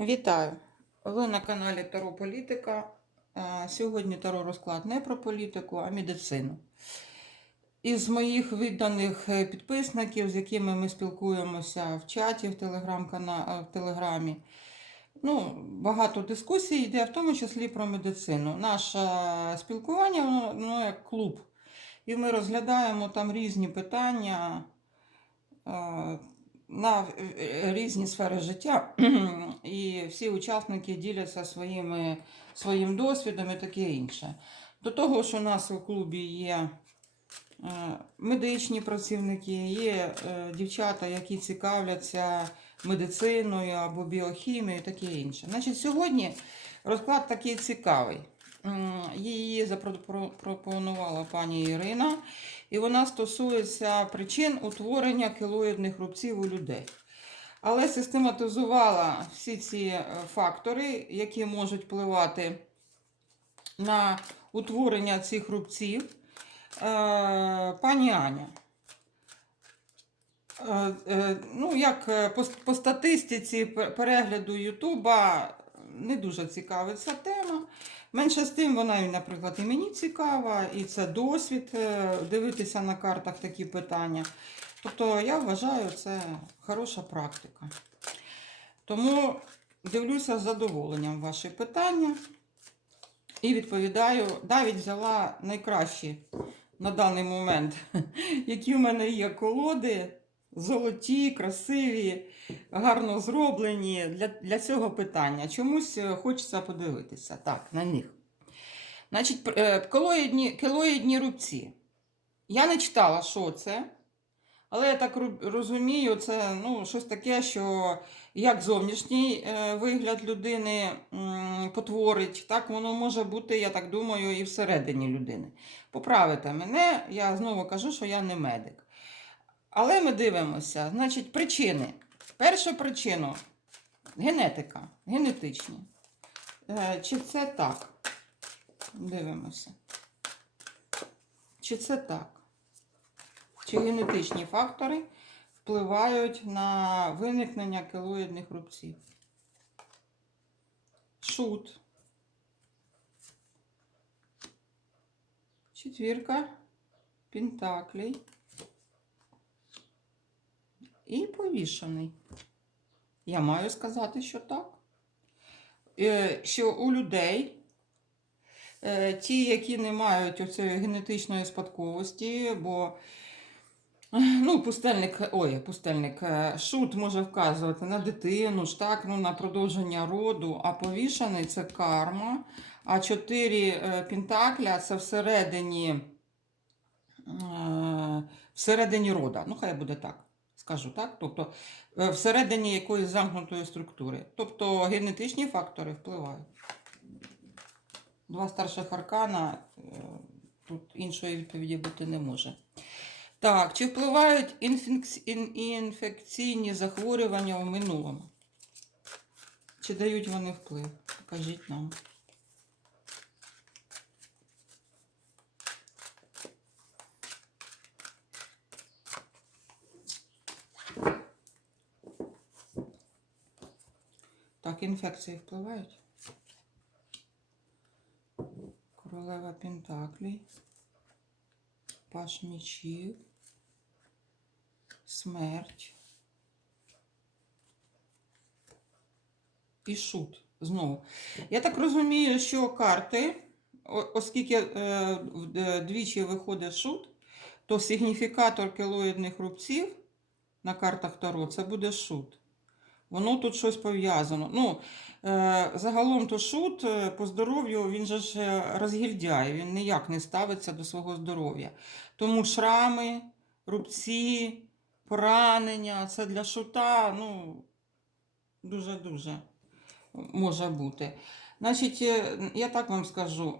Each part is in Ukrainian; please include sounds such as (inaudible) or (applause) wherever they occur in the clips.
Вітаю! Ви на каналі Таро Політика. Сьогодні Таро розклад не про політику, а медицину. Із моїх відданих е, підписників, з якими ми спілкуємося в чаті, в, телеграм-кана- в Телеграмі, ну, багато дискусій йде, в тому числі про медицину. Наше спілкування воно, воно як клуб. І ми розглядаємо там різні питання. На е, різні сфери життя, (clears throat) і всі учасники діляться своїми, своїм досвідом і таке інше. До того ж, у нас у клубі є е, медичні працівники, є е, дівчата, які цікавляться медициною або біохімією і таке інше. Значить, сьогодні розклад такий цікавий. Її запропонувала пані Ірина, і вона стосується причин утворення кілоїдних рубців у людей. Але систематизувала всі ці е, фактори, які можуть впливати на утворення цих рубців. е, Пані Аня. Е, Ну, як по, статистиці перегляду Ютуба не дуже цікава ця тема. Менше з тим, вона, наприклад, і мені цікава, і це досвід е, дивитися на картах такі питання. Тобто, я вважаю, це хороша практика. Тому дивлюся з задоволенням ваші питання і відповідаю. Навіть взяла найкращі на даний момент, (laughs) які в мене є колоди. Золоті, красиві, гарно зроблені для, для цього питання. Чомусь е, хочеться подивитися так, на них. Значить, е, колоїдні, кілоїдні рубці. Я не читала, що це, але я так розумію, це ну, щось таке, що як зовнішній е, вигляд людини потворить, так воно може бути, я так думаю, і всередині людини. Поправите мене, я знову кажу, що я не медик. Але ми дивимося, значить, причини. Перша причина генетика, генетичні. Е, Чи це так? Дивимося. Чи це так? Чи генетичні фактори впливають на виникнення кілоїдних рубців? Шут. Четвірка пентаклей. І повішений. Я маю сказати, що так. Е, Що у людей, е, ті, які не мають оцієї генетичної спадковості, бо ну, пустельник, ой, пустельник, е, шут може вказувати на дитину, ж так, ну, на продовження роду, а повішений це карма. А чотири пентакля це всередині, всередині рода. Ну, хай буде так скажу так, тобто е, всередині якоїсь замкнутої структури. Тобто генетичні фактори впливають. Два старших аркана, е, тут іншої відповіді бути не може. Так, чи впливають інфекційні захворювання у минулому? Чи дають вони вплив? Покажіть нам. Так, інфекції впливають. Королева Пентаклей, Паш мечів, смерть. І шут знову. Я так розумію, що карти, оскільки е, е, двічі виходить шут, то сигніфікатор кілоїдних рубців на картах Таро це буде шут. Воно тут щось пов'язано. Ну, е, загалом то шут е, по здоров'ю він же ж е, розгільдяє, він ніяк не ставиться до свого здоров'я. Тому шрами, рубці, поранення це для шута ну, дуже-дуже може бути. Значить, я так вам скажу: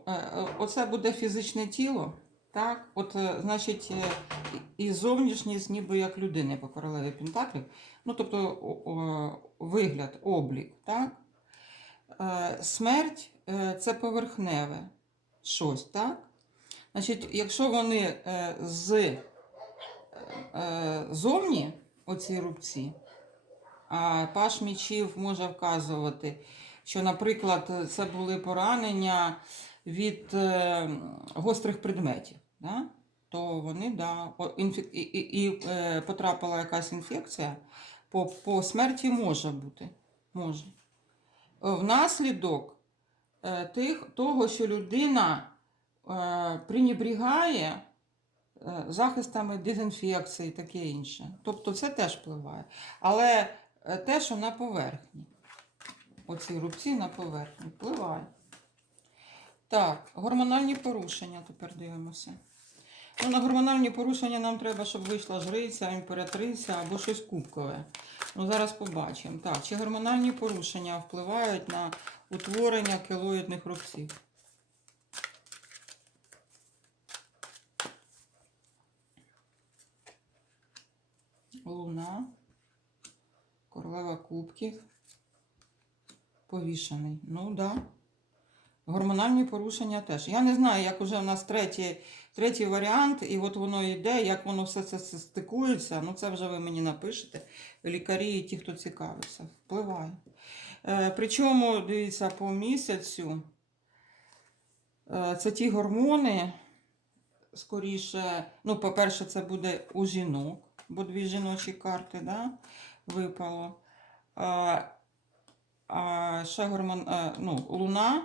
оце буде фізичне тіло. Так, от, е, значить, е, і зовнішність, ніби як людини по королеві Пентаклів. Ну, тобто о- о, вигляд, облік, так? Е, Смерть е, це поверхневе щось, так? Значить, якщо вони з зовні, оці рубці, А паш мічів може вказувати, що, наприклад, це були поранення від гострих предметів. Да? То вони да, о, інфек... і, і, і е, потрапила якась інфекція, по, по смерті може бути. Може. Внаслідок е, тих, того, що людина е, пренебрігає захистами дезінфекції і таке інше. Тобто це теж впливає. Але те, що на поверхні. Оці рубці на поверхні впливає. Так, гормональні порушення тепер дивимося. Ну, на гормональні порушення нам треба, щоб вийшла жриця, імператриця або щось кубкове. Ну, зараз побачимо. Так, чи гормональні порушення впливають на утворення келоїдних рубців? Луна, королева кубків, повішений. Ну, так. Да. Гормональні порушення теж. Я не знаю, як уже в нас третій, третій варіант, і от воно йде, як воно все це стикується. Ну, це вже ви мені напишете. Лікарі і ті, хто цікавиться. Впливає. Е, причому, дивіться, по місяцю е, це ті гормони, скоріше, ну, по-перше, це буде у жінок, бо дві жіночі карти да, випало. А, а ще гормон, ну, луна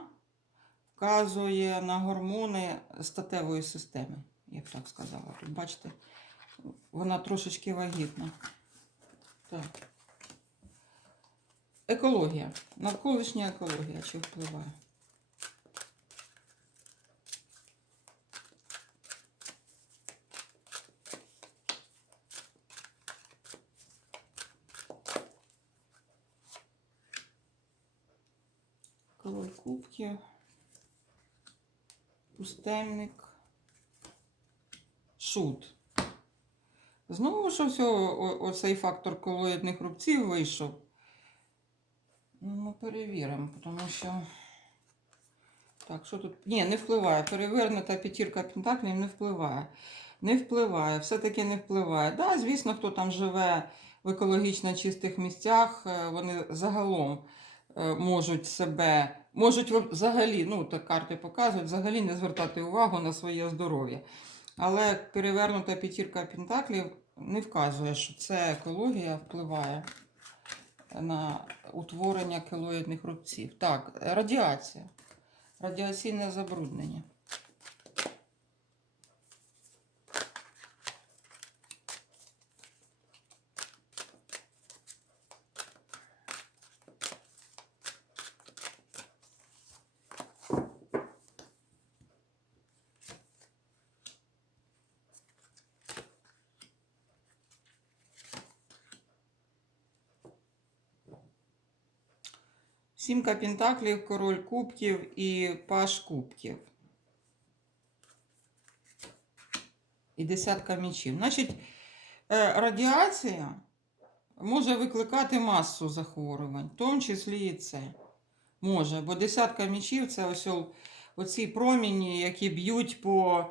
вказує на гормони статевої системи, я б так сказала. Тут, бачите, вона трошечки вагітна. Так. Екологія. Навколишня екологія чи впливає? Король кубків. Пустельник. Шут. Знову ж ось оцей фактор колоїдних рубців вийшов. Ну, перевіримо, тому що. Так, що тут? Ні, не впливає. Перевернута п'ятірка пентаклів не впливає. Не впливає, все-таки не впливає. Да, звісно, хто там живе в екологічно чистих місцях, е, вони загалом е, можуть себе, можуть взагалі, ну так карти показують, взагалі не звертати увагу на своє здоров'я. Але перевернута п'ятірка пентаклів не вказує, що це екологія впливає на утворення келоїдних рубців. Так, радіація. Радіаційне забруднення. Сімка пентаклів, король кубків і паш кубків. І десятка мічів. Значить, е, радіація може викликати масу захворювань, в тому числі і це. Може, бо десятка мічів це ось оці проміні, які б'ють по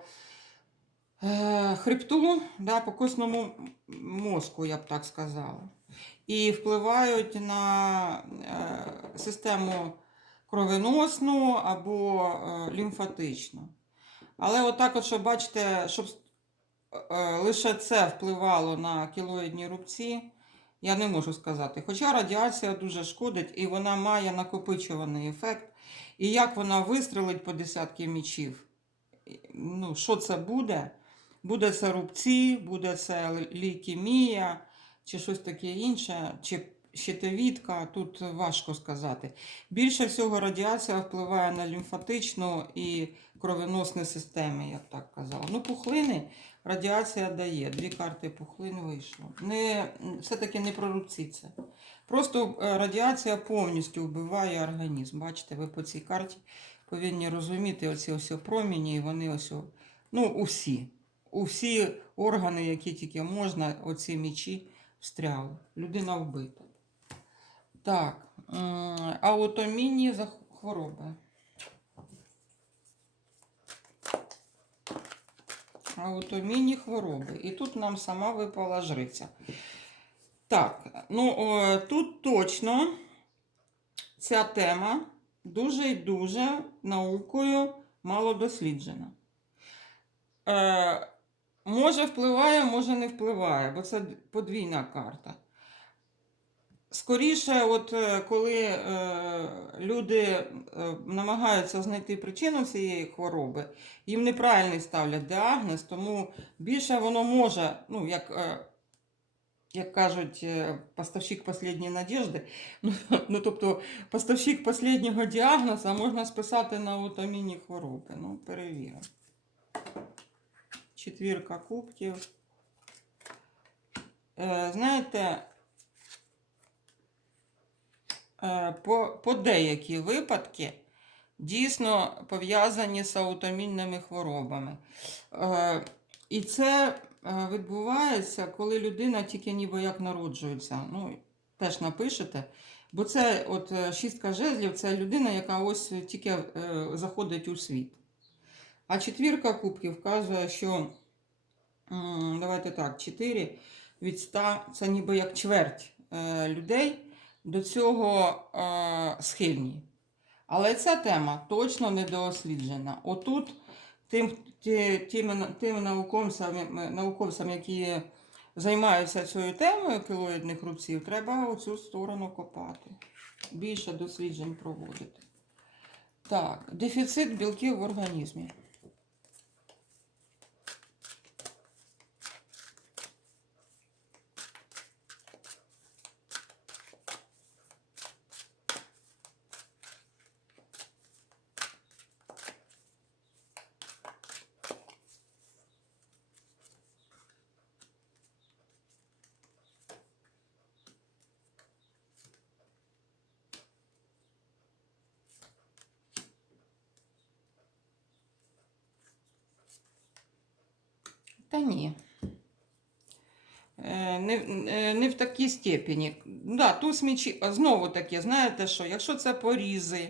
хребту, да, по косному мозку, я б так сказала і впливають на е, систему кровеносну або е, лімфатичну. Але отак, от, що бачите, щоб е, лише це впливало на кілоїдні рубці, я не можу сказати. Хоча радіація дуже шкодить і вона має накопичуваний ефект. І як вона вистрелить по десятки мічів, ну, що це буде? Буде це рубці, буде це лейкемія, чи щось таке інше, чи щитовідка, тут важко сказати. Більше всього радіація впливає на лімфатичну і кровоносні системи, я б так казала. Ну, пухлини радіація дає. Дві карти пухлин вийшло. Не, все-таки не про рубці це. Просто е, радіація повністю вбиває організм. Бачите, ви по цій карті повинні розуміти оці ось проміні, і вони ось, ну, усі. Усі органи, які тільки можна, оці мічі встряли. Людина вбита. Так, аутомінні хвороби. Аутомінні хвороби. І тут нам сама випала жриця. Так, ну тут точно ця тема дуже і дуже наукою мало досліджена. Е, може впливає, може не впливає, бо це подвійна карта. Скоріше, от е, коли е, люди е, намагаються знайти причину цієї хвороби, їм неправильний ставлять діагноз, тому більше воно може, ну, як, е, як кажуть, е, поставщик останньої надіжди, (laughs) ну, ну, тобто поставщик останнього діагноза можна списати на аутомінні хвороби. Ну, перевіримо. Четвірка кубків. Е, знаєте, е, по, по деякі випадки дійсно пов'язані з аутомінними хворобами. Е, і це е, відбувається, коли людина тільки ніби як народжується. Ну, теж напишете. Бо це от е, шістка жезлів це людина, яка ось тільки заходить у світ. А четвірка кубків вказує, що давайте так, 4 від 100 це ніби як чверть е, людей до цього е, схильні. Але ця тема точно не досліджена. Отут тим, ті, тими, тими науковцями, науковцям, які займаються цією темою кілоїдних рубців, треба у цю сторону копати. Більше досліджень проводити. Так, дефіцит білків в організмі. Та ні. Е, Не, е, не в такій степені. Да, туз мечі, знову таки, знаєте що, якщо це порізи,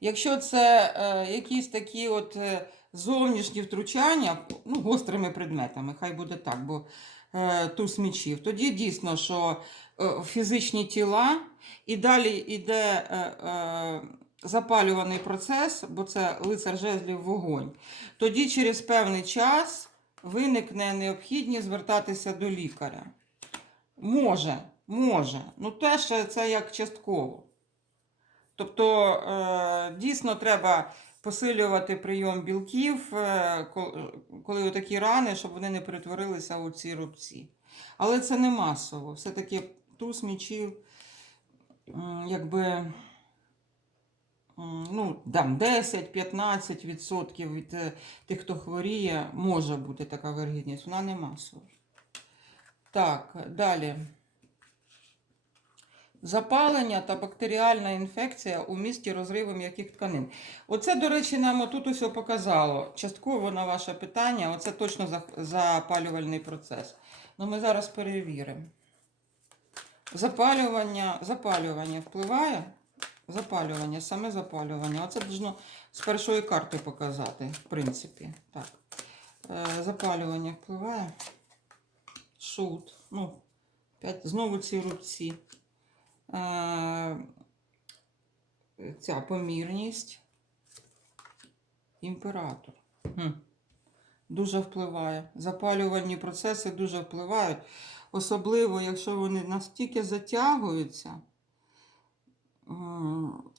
якщо це е, якісь такі от е, зовнішні втручання, ну, гострими предметами, хай буде так, бо е, туз мечів, тоді дійсно, що е, фізичні тіла, і далі йде е, е, запалюваний процес, бо це лицар жезлів вогонь. Тоді через певний час виникне необхідність звертатися до лікаря. Може, може. Ну теж це як частково. Тобто, е, дійсно треба посилювати прийом білків, е, коли такі рани, щоб вони не перетворилися у ці рубці. Але це не масово. Все-таки туз мічів, якби. Ну, там 10-15% від е, тих, хто хворіє, може бути така вергідність. Вона не масова. Так, далі. Запалення та бактеріальна інфекція у місті розриву м'яких тканин. Оце, до речі, нам отут усе показало. Частково на ваше питання, оце точно запалювальний процес. Ну, ми зараз перевіримо. Запалювання, запалювання впливає? Запалювання, саме запалювання. Оце должно з першої карти показати, в принципі. Так. Е, запалювання впливає. Шут. Ну, знову ці рубці. Е, ця помірність. Імператор. Хм. Дуже впливає. Запалювальні процеси дуже впливають. Особливо, якщо вони настільки затягуються.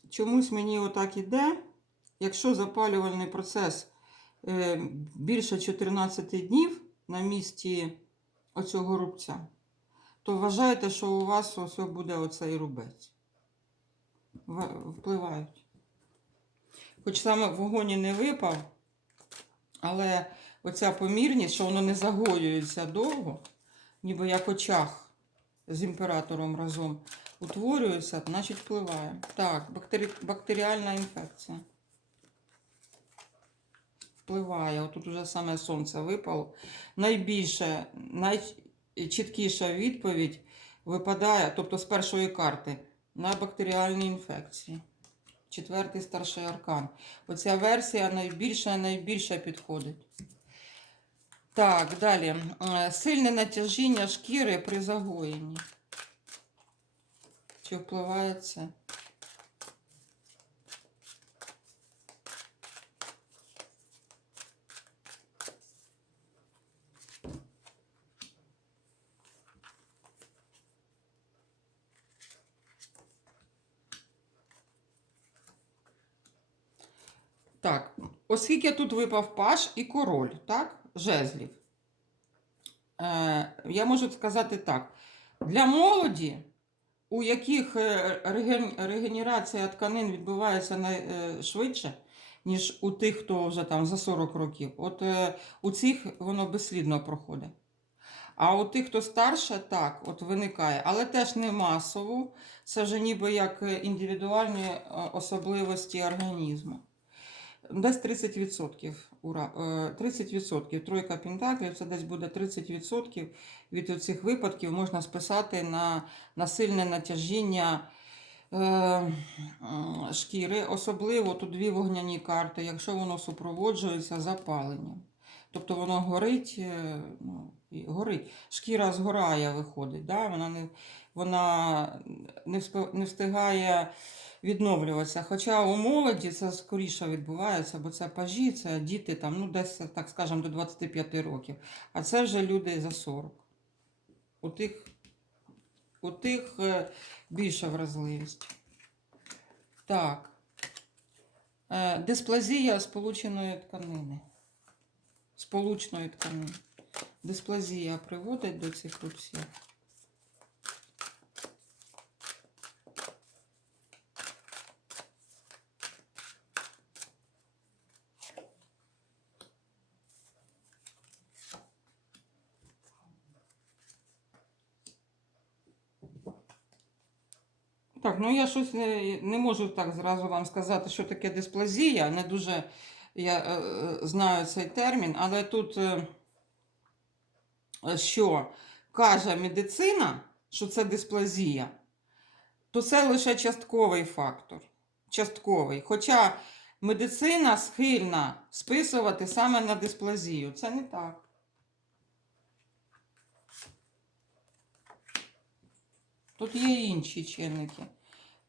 Чомусь мені отак іде. Якщо запалювальний процес е, більше 14 днів на місці оцього рубця, то вважайте, що у вас ось буде оцей рубець. Впливають. Хоч саме вогонь і не випав, але оця помірність, що воно не загоюється довго, ніби як очах з імператором разом утворюється, значить впливає. Так, бактері... бактеріальна інфекція. Впливає. Отут уже саме сонце випало. Найбільше, найчіткіша відповідь випадає, тобто з першої карти, на бактеріальні інфекції. Четвертий старший аркан. Оця версія найбільша найбільше підходить. Так, далі. Е, Сильне натяжіння шкіри при загоєнні. Чи впливає це? Так, оскільки тут випав паш і король, так, жезлів, е, я можу сказати так: для молоді, у яких е, реген- регенерація тканин відбувається найшвидше, ніж у тих, хто вже там за 40 років, от е, у цих воно безслідно проходить. А у тих, хто старше, так, от виникає, але теж не масово, це вже ніби як е, індивідуальні е, особливості організму. Десь 30%. Ура, е, 30%. Тройка пентаклів, це десь буде 30% від цих випадків можна списати на насильне натяжіння е, шкіри. Особливо тут дві вогняні карти, якщо воно супроводжується запаленням. Тобто воно горить, е, ну, горить. Шкіра згорає, виходить. Да? Вона, не, вона не встигає відновлюватися. Хоча у молоді це скоріше відбувається, бо це пажі, це діти там, ну, десь, так скажемо, до 25 років. А це вже люди за 40. У тих, у тих е, більша вразливість. Так. Е, Дисплазія сполученої тканини. Сполучної тканини. Дисплазія приводить до цих рубців. Так, ну я щось не, не можу так зразу вам сказати, що таке дисплазія. Не дуже я е, е, знаю цей термін, але тут е, що каже медицина, що це дисплазія, то це лише частковий фактор. Частковий. Хоча медицина схильна списувати саме на дисплазію. Це не так. Тут є інші чинники.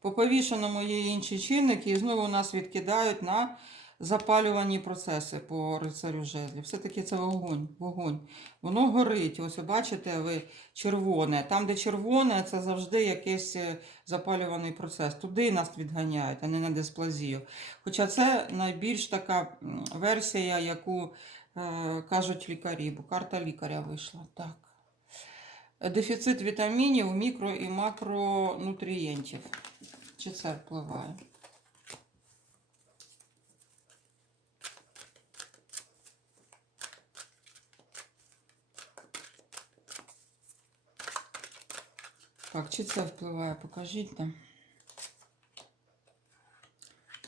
По повішеному є інші чинники, і знову нас відкидають на запалювані процеси по рицарю жезлів. Все-таки це вогонь. вогонь. Воно горить. Ось бачите, ви червоне. Там, де червоне, це завжди якийсь е, запалюваний процес. Туди нас відганяють, а не на дисплазію. Хоча це найбільш така версія, яку е, кажуть лікарі, бо карта лікаря вийшла. Так. Дефіцит вітамінів, мікро і макронутрієнтів. Чи це впливає? Так, чи це впливає? Покажіть нам.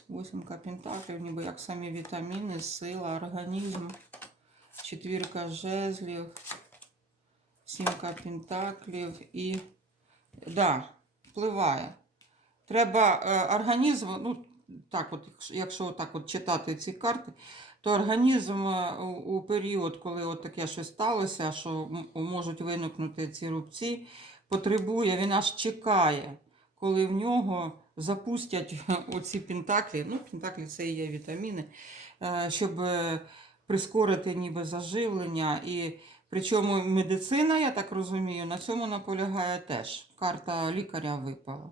Восьмка пентаклів, ніби як самі вітаміни, сила, організм, четвірка жезлів, сімка пентаклів і. Да, впливає. Треба е, організм, ну так, от, якщо- так от читати ці карти, то організм е, у, період, коли от таке щось сталося, що можуть виникнути ці рубці, потребує, він аж чекає, коли в нього запустять (laughs) оці пентаклі. Ну, пентаклі це і є вітаміни, е, щоб прискорити ніби заживлення. І причому медицина, я так розумію, на цьому наполягає теж. Карта лікаря випала.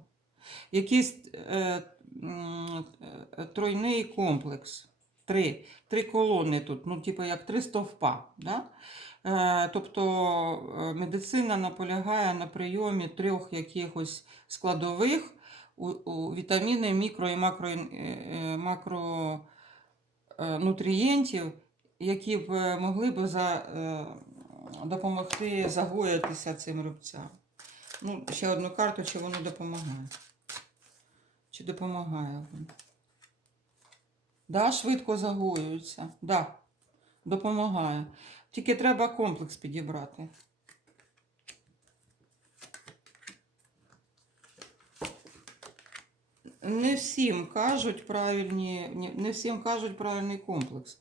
Якийсь е, е, тройний комплекс. Три. Три колони тут, ну, типу як три стовпа. Да? Е, тобто медицина наполягає на прийомі трьох якихось складових у, у вітаміни, мікро і макро, макронутрієнтів, які б могли б за, допомогти загоїтися цим рубцям. Ну, ще одну карту, чи воно допомагає. Чи допомагає воно? Да, швидко загоюються. Да, допомагає. Тільки треба комплекс підібрати. Не всім кажуть правильні, не всім кажуть правильний комплекс.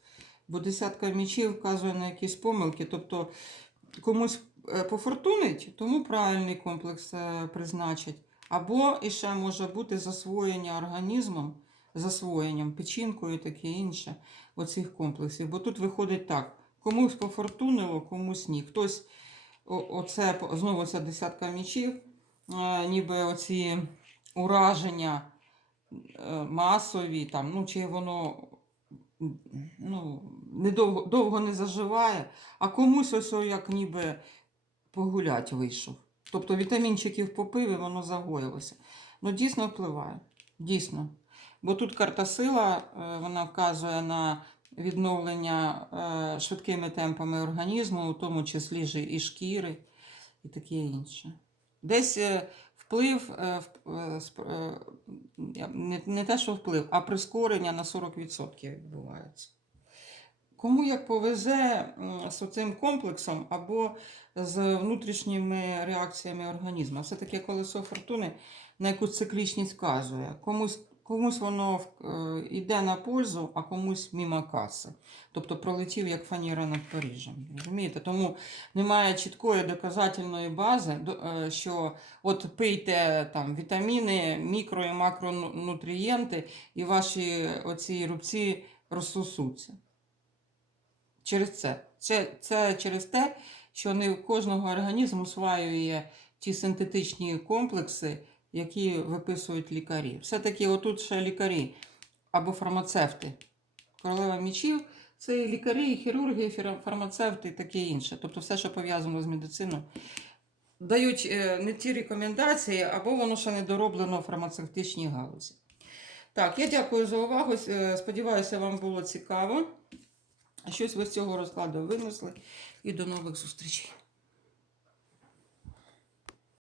Бо десятка мічів вказує на якісь помилки. Тобто комусь е, пофортунить, тому правильний комплекс е, призначать. Або іще може бути засвоєння організмом, засвоєнням, печінкою і таке інше оцих комплексів. Бо тут виходить так: комусь пофортунило, комусь ні. Хтось, оце знову ця десятка мічів, е, ніби оці ураження е, масові, там, ну, чи воно ну, недовго, довго не заживає, а комусь ось як ніби погулять вийшов. Тобто вітамінчиків попив і воно загоїлося. Ну, дійсно впливає. Дійсно. Бо тут карта сила, е, вона вказує на відновлення е, швидкими темпами організму, у тому числі і шкіри і таке інше. Десь е, вплив, не те, що вплив, а прискорення на 40% відбувається. Кому як повезе з цим комплексом або з внутрішніми реакціями організму. Все-таки колесо фортуни на якусь циклічність вказує. Комусь, комусь воно е, йде на пользу, а комусь мімо каси. Тобто пролетів як фаніра над Парижем. Розумієте? Тому немає чіткої доказательної бази, е, що от пийте там вітаміни, мікро і макронутрієнти, і ваші оці рубці розсосуться. Через це. це. Це через те, що не кожного організм усваює ті синтетичні комплекси, які виписують лікарі. Все-таки отут ще лікарі або фармацевти. Королева мічів це і лікарі, і хірурги, і фармацевти і таке інше. Тобто все, що пов'язано з медициною. Дають е, не ті рекомендації, або воно ще не дороблено в фармацевтичній галузі. Так, я дякую за увагу. Е, Сподіваюся, вам було цікаво. Щось ви з цього розкладу винесли. І до нових зустрічей.